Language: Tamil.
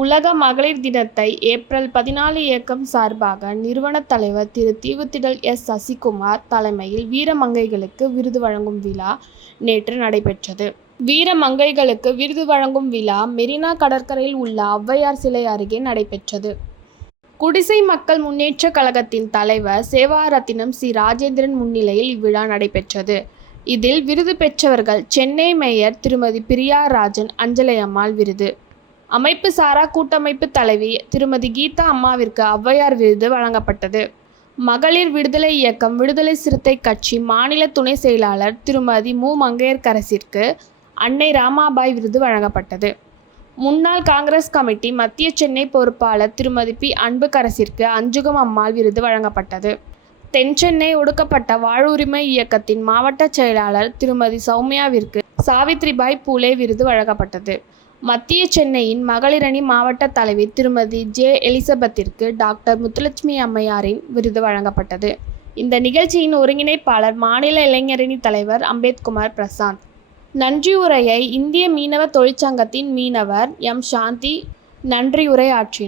உலக மகளிர் தினத்தை ஏப்ரல் 14 இயக்கம் சார்பாக நிறுவனத் தலைவர் திரு தீவுத்திடல் எஸ். சசிகுமார் தலைமையில் வீரமங்கைகளுக்கு விருது வழங்கும் விழா நேற்று நடைபெற்றது. வீரமங்கைகளுக்கு விருது வழங்கும் விழா மெரினா கடற்கரையில் உள்ள ஔவையார் சிலை அருகே நடைபெற்றது. குடிசை மக்கள் முன்னேற்ற கழகத்தின் தலைவர் சேவாரத்தினம் சி. ராஜேந்திரன் முன்னிலையில் இவ்விழா நடைபெற்றது. இதில் விருது பெற்றவர்கள் சென்னை மேயர் திருமதி பிரியா ராஜன் அஞ்சலையம்மாள் விருது, அமைப்பு சாரா கூட்டமைப்பு தலைவி திருமதி கீதா அம்மாவிற்கு ஔவையார் விருது வழங்கப்பட்டது. மகளிர் விடுதலை இயக்கம் விடுதலை சிறுத்தை கட்சி மாநில துணை செயலாளர் திருமதி மு. மங்கையர்க்கரசிற்கு அன்னை ராமாபாய் விருது வழங்கப்பட்டது. முன்னாள் காங்கிரஸ் கமிட்டி மத்திய சென்னை பொறுப்பாளர் திருமதி பி. அன்புக்கரசிற்கு அஞ்சுகம் அம்மாள் விருது வழங்கப்பட்டது. தென்சென்னை ஒடுக்கப்பட்ட வாழ்வுரிமை இயக்கத்தின் மாவட்ட செயலாளர் திருமதி சௌமியாவிற்கு சாவித்ரிபாய் பூலே விருது வழங்கப்பட்டது. மத்திய சென்னையின் மகளிரணி மாவட்ட தலைவி திருமதி ஜே. எலிசபெத்திற்கு டாக்டர் முத்துலட்சுமி அம்மையாரின் விருது வழங்கப்பட்டது. இந்த நிகழ்ச்சியின் ஒருங்கிணைப்பாளர் மாநில இளைஞரணி தலைவர் அம்பேத்குமார் பிரசாந்த். நன்றியுரையை இந்திய மீனவ தொழிற்சங்கத்தின் மீனவர் எம். சாந்தி நன்றியுரை ஆற்றினார்.